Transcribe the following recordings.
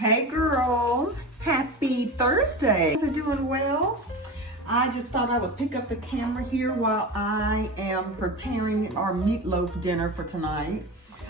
Hey girl, happy Thursday. You doing well? I just thought I would pick up the camera here while I am preparing our meatloaf dinner for tonight.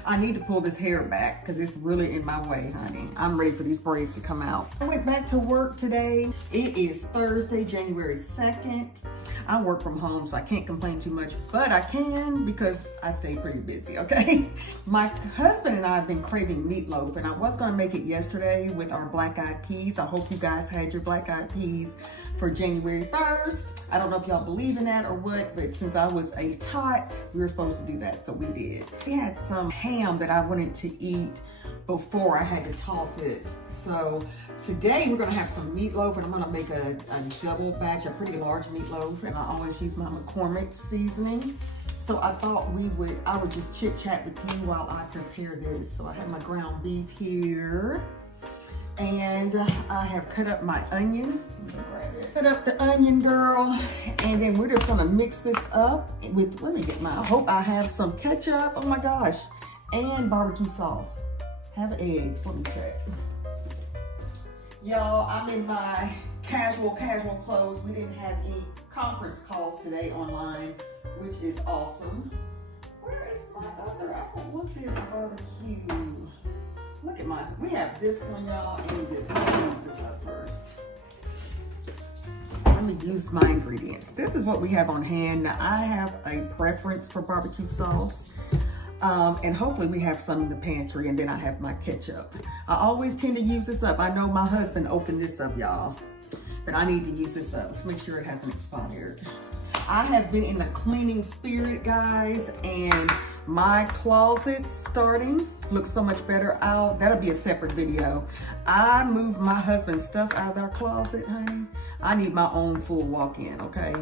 I need to pull this hair back because it's really in my way, honey. I'm ready for these braids to come out. I went back to work today. It is Thursday, January 2nd. I work from home, so I can't complain too much, but I can because I stay pretty busy, okay? My husband and I have been craving meatloaf, and I was gonna make it yesterday with our black-eyed peas. I hope you guys had your black-eyed peas for January 1st. I don't know if y'all believe in that or what, but since I was a tot, we were supposed to do that, so we did. We had some ham that I wanted to eat before I had to toss it. So today we're gonna have some meatloaf, and I'm gonna make a double batch, a pretty large meatloaf, and I always use my McCormick seasoning. So I thought I would just chit chat with you while I prepare this. So I have my ground beef here, and I have cut up my onion. Cut up the onion, girl, and then we're just gonna mix this up with, let me get I hope I have some ketchup, oh my gosh, and barbecue sauce. Have eggs, let me check. Y'all, I'm in my casual clothes. We didn't have any conference calls today online, which is awesome. Where is my other, I don't want this barbecue. Look at we have this one, y'all, and this. Let me use this up first. Let me use my ingredients. This is what we have on hand. Now, I have a preference for barbecue sauce. And hopefully we have some in the pantry, and then I have my ketchup. I always tend to use this up. I know my husband opened this up, y'all, but I need to use this up. Let's make sure it hasn't expired. I have been in the cleaning spirit, guys, and my closet's starting. Looks so much better. That'll be a separate video. I moved my husband's stuff out of our closet, honey. I need my own full walk-in, okay?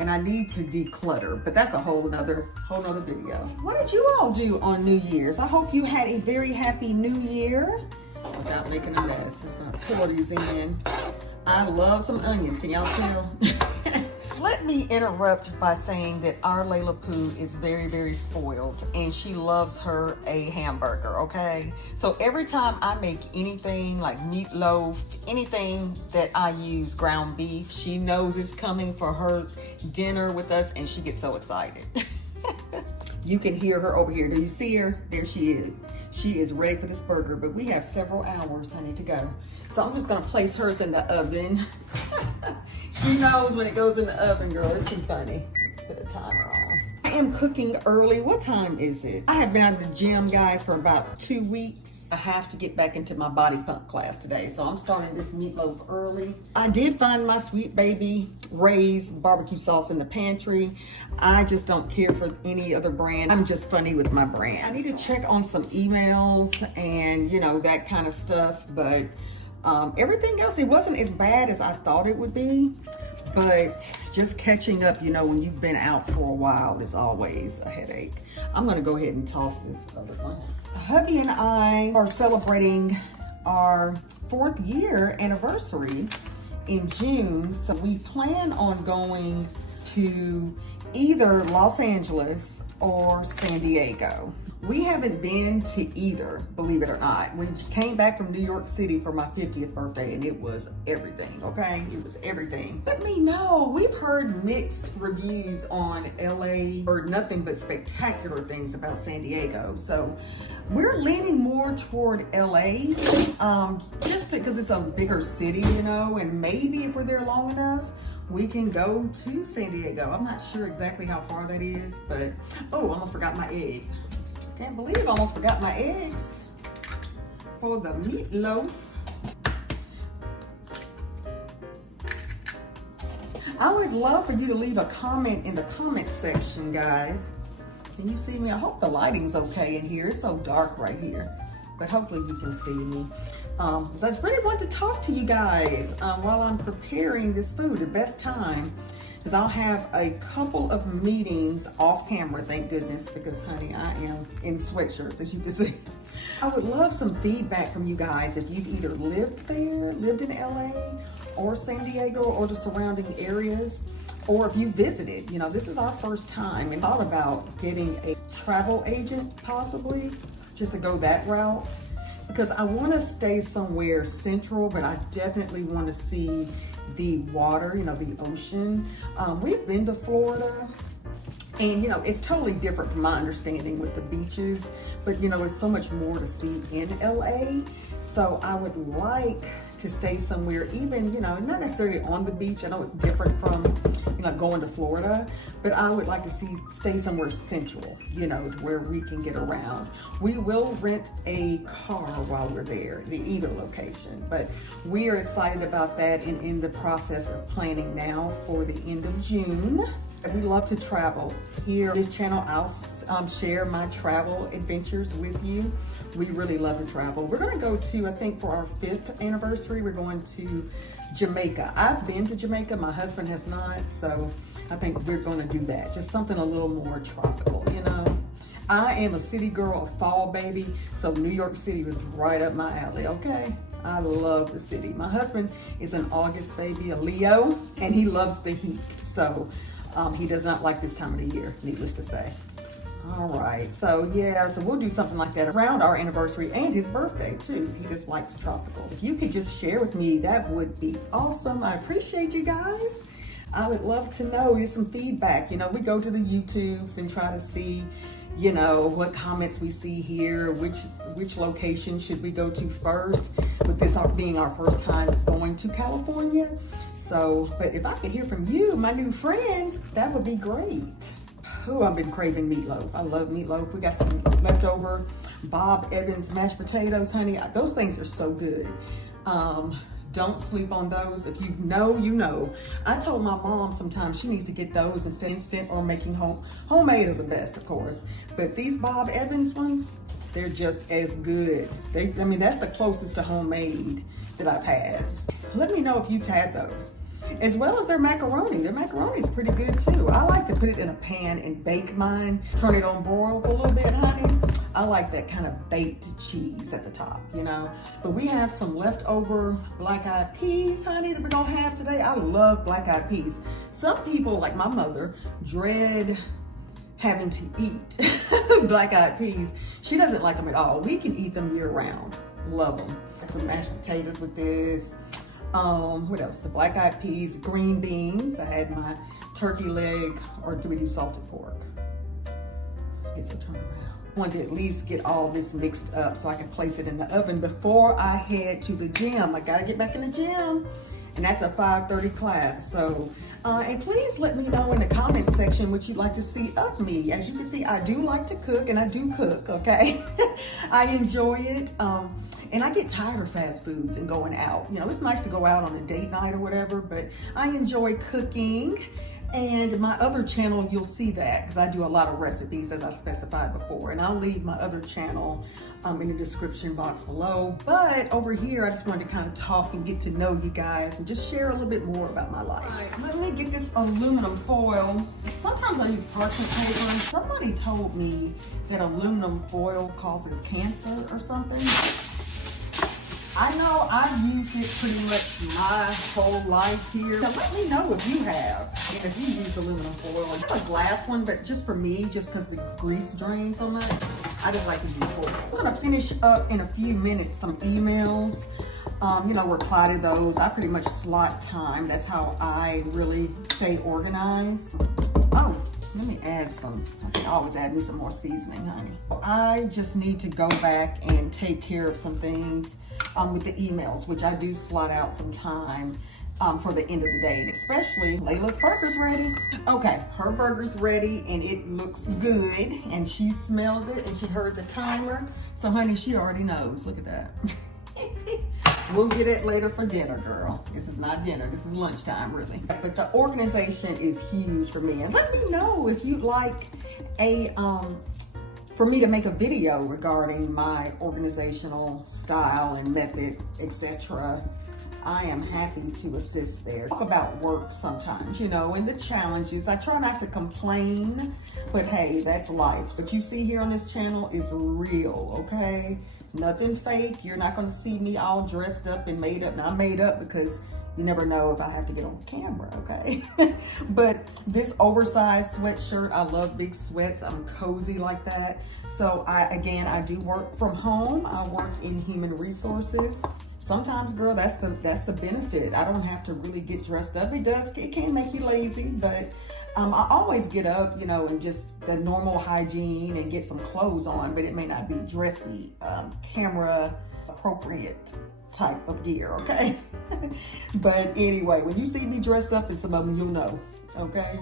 And I need to declutter, but that's a whole nother video. What did you all do on New Year's? I hope you had a very happy New Year without making a mess. Let's not pour these in. I love some onions, can y'all tell? Let me interrupt by saying that our Layla Pooh is very, very spoiled, and she loves her a hamburger, okay? So every time I make anything like meatloaf, anything that I use ground beef, she knows it's coming for her dinner with us, and she gets so excited. You can hear her over here. Do you see her? There she is. She is ready for this burger, but we have several hours, honey, to go. So I'm just gonna place hers in the oven. She knows when it goes in the oven, girl. It's too funny. Put a timer on. I am cooking early. What time is it? I have been out of the gym, guys, for about 2 weeks. I have to get back into my body pump class today, so I'm starting this meatloaf early. I did find my Sweet Baby Ray's barbecue sauce in the pantry. I just don't care for any other brand. I'm just funny with my brand. I need to check on some emails and, you know, that kind of stuff, but everything else, it wasn't as bad as I thought it would be, but just catching up, you know, when you've been out for a while is always a headache. I'm gonna go ahead and toss this other one. Hubby and I are celebrating our 4th year anniversary in June, so we plan on going to either Los Angeles or San Diego. We haven't been to either, believe it or not. We came back from New York City for my 50th birthday, and it was everything, okay? It was everything. Let me know. We've heard mixed reviews on LA, or nothing but spectacular things about San Diego. So we're leaning more toward LA, just because it's a bigger city, you know, and maybe if we're there long enough, we can go to San Diego. I'm not sure exactly how far that is, but, oh, almost forgot my egg. Can't believe I almost forgot my eggs for the meatloaf. I would love for you to leave a comment in the comment section, guys. Can you see me? I hope the lighting's okay in here. It's so dark right here, but hopefully you can see me. I just really want to talk to you guys while I'm preparing this food. The best time is I'll have a couple of meetings off camera, thank goodness, because honey, I am in sweatshirts, as you can see. I would love some feedback from you guys if you've either lived there, lived in LA or San Diego or the surrounding areas, or if you visited. You know, this is our first time, and thought about getting a travel agent possibly, just to go that route. because I want to stay somewhere central, but I definitely want to see the water, you know, the ocean. We've been to Florida, and you know, it's totally different from my understanding with the beaches, but you know, there's so much more to see in LA. So I would like to stay somewhere, even, you know, not necessarily on the beach. I know it's different from, you know, going to Florida, but I would like to stay somewhere central, you know, to where we can get around. We will rent a car while we're there, in either location, but we are excited about that and in the process of planning now for the end of June. We love to travel. Here on this channel, I'll share my travel adventures with you. We really love to travel. We're gonna go to, I think for our 5th anniversary, we're going to Jamaica. I've been to Jamaica, my husband has not, so I think we're gonna do that. Just something a little more tropical, you know? I am a city girl, a fall baby, so New York City was right up my alley, okay? I love the city. My husband is an August baby, a Leo, and he loves the heat, so he does not like this time of the year, needless to say. All right, so yeah, so we'll do something like that around our anniversary and his birthday too. He just likes tropicals. If you could just share with me, that would be awesome. I appreciate you guys. I would love to know, get some feedback. You know, we go to the YouTubes and try to see, you know, what comments we see here, which location should we go to first, with this being our first time going to California. So, but if I could hear from you, my new friends, that would be great. Oh, I've been craving meatloaf. I love meatloaf. We got some leftover Bob Evans mashed potatoes, honey. Those things are so good. Don't sleep on those. If you know, you know. I told my mom sometimes she needs to get those instead of instant or making homemade are the best, of course. But these Bob Evans ones, they're just as good. I mean, that's the closest to homemade that I've had. Let me know if you've had those. As well as their macaroni. Their macaroni is pretty good too. I like to put it in a pan and bake mine. Turn it on broil for a little bit, honey. I like that kind of baked cheese at the top, you know. But we have some leftover black-eyed peas, honey, that we're gonna have today. I love black-eyed peas. Some people, like my mother, dread having to eat black-eyed peas. She doesn't like them at all. We can eat them year-round. Love them. Some mashed potatoes with this. What else? The black-eyed peas, green beans. I had my turkey leg, or do we do salted pork? It's a turnaround. I want to at least get all this mixed up so I can place it in the oven before I head to the gym. I gotta get back in the gym, and that's a 5:30 class. So, and please let me know in the comment section what you'd like to see of me. As you can see, I do like to cook, and I do cook, okay? I enjoy it. And I get tired of fast foods and going out. You know, it's nice to go out on a date night or whatever, but I enjoy cooking. And my other channel, you'll see that because I do a lot of recipes as I specified before. And I'll leave my other channel in the description box below. But over here, I just wanted to kind of talk and get to know you guys and just share a little bit more about my life. All right, let me get this aluminum foil. Sometimes I use parchment paper. Somebody told me that aluminum foil causes cancer or something. I know I've used it pretty much my whole life here. So let me know if you have, if you use aluminum foil. I have a glass one, but just for me, just because the grease drains so much, I just like to use foil. I'm gonna finish up in a few minutes some emails. You know, reply to those. I pretty much slot time. That's how I really stay organized. Oh, let me add some. I can always add me some more seasoning, honey. I just need to go back and take care of some things with the emails, which I do slot out some time for the end of the day, especially Layla's burger's ready. Okay, her burger's ready and it looks good, and she smelled it and she heard the timer. So honey, she already knows. Look at that. We'll get it later for dinner, girl. This is not dinner, this is lunchtime, really. But the organization is huge for me. And let me know if you'd like for me to make a video regarding my organizational style and method, etc. I am happy to assist there. Talk about work sometimes, you know, and the challenges. I try not to complain, but hey, that's life. What you see here on this channel is real, okay? Nothing fake. You're not gonna see me all dressed up and made up. Now, I'm made up because, You never know if I have to get on camera, okay? But this oversized sweatshirt, I love big sweats. I'm cozy like that. So I do work from home. I work in human resources. Sometimes, girl, that's the benefit. I don't have to really get dressed up. It can make you lazy, but I always get up, and just the normal hygiene and get some clothes on, but it may not be dressy, camera appropriate type of gear, okay? But anyway, when you see me dressed up in some of them, you'll know, okay?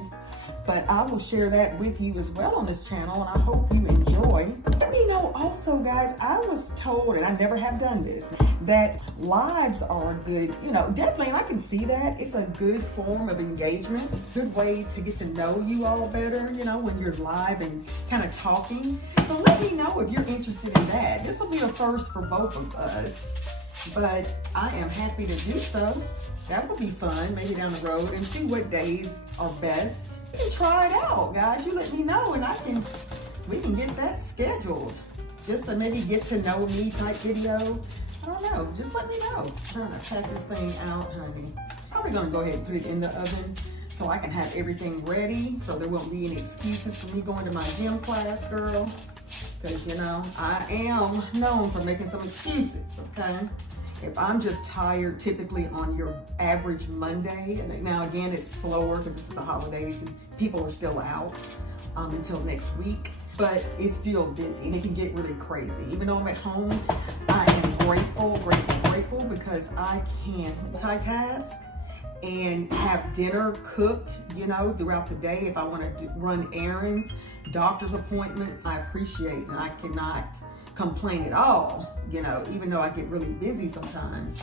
But I will share that with you as well on this channel, and I hope you enjoy. Also, guys, I was told, and I never have done this, that lives are a good, definitely, and I can see that. It's a good form of engagement. It's a good way to get to know you all better, when you're live and kind of talking. So let me know if you're interested in that. This will be a first for both of us, but I am happy to do so. That will be fun, maybe down the road, and see what days are best. You can try it out, guys. You let me know, and we can get that scheduled. Just to maybe get to know me type video. I don't know, just let me know. I'm trying to pack this thing out, honey. Probably gonna go ahead and put it in the oven so I can have everything ready, so there won't be any excuses for me going to my gym class, girl. Because, I am known for making some excuses, okay? If I'm just tired, typically on your average Monday, and now again, it's slower because it's the holidays and people are still out until next week, but it's still busy and it can get really crazy. Even though I'm at home, I am grateful because I can multitask and have dinner cooked, throughout the day. If I want to run errands, doctor's appointments, I appreciate, and I cannot complain at all, even though I get really busy sometimes.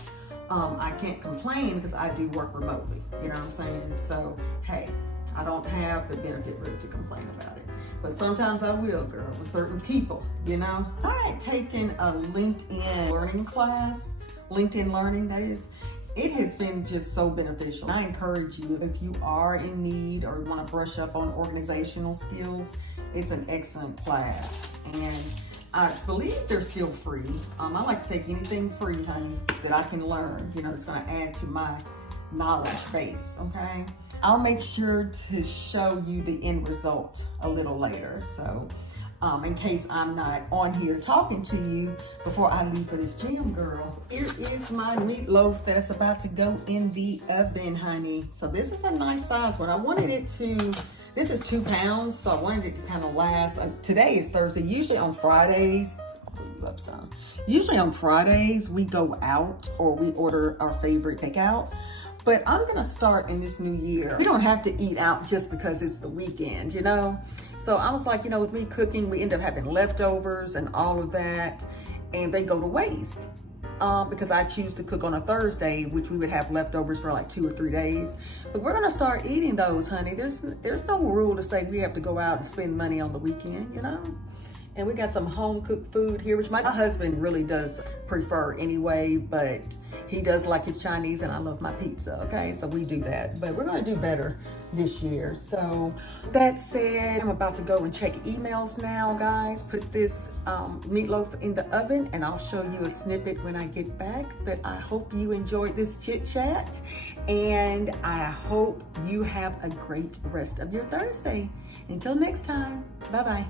I can't complain because I do work remotely, you know what I'm saying? So, hey, I don't have the benefit really to complain about it. But sometimes I will, girl, with certain people, I had taken a LinkedIn learning class, LinkedIn learning, that is. It has been just so beneficial. I encourage you, if you are in need or want to brush up on organizational skills, it's an excellent class. And I believe they're still free. I like to take anything free, honey, that I can learn, it's going to add to my knowledge base, okay? I'll make sure to show you the end result a little later. So in case I'm not on here talking to you before I leave for this gym, girl. Here is my meatloaf that's about to go in the oven, honey. So this is a nice size one. I wanted it to, this is 2 pounds, so I wanted it to kind of last. Today is Thursday. Usually on Fridays, I'll pull you up some. Usually on Fridays, we go out or we order our favorite takeout. But I'm gonna start in this new year. We don't have to eat out just because it's the weekend, So I was like, with me cooking, we end up having leftovers and all of that, and they go to waste. Because I choose to cook on a Thursday, which we would have leftovers for like 2 or 3 days. But we're gonna start eating those, honey. There's no rule to say we have to go out and spend money on the weekend, And we got some home cooked food here, which my husband really does prefer anyway, but he does like his Chinese and I love my pizza, okay? So we do that, but we're gonna do better this year. So that said, I'm about to go and check emails now, guys. Put this meatloaf in the oven and I'll show you a snippet when I get back. But I hope you enjoyed this chit chat and I hope you have a great rest of your Thursday. Until next time, bye-bye.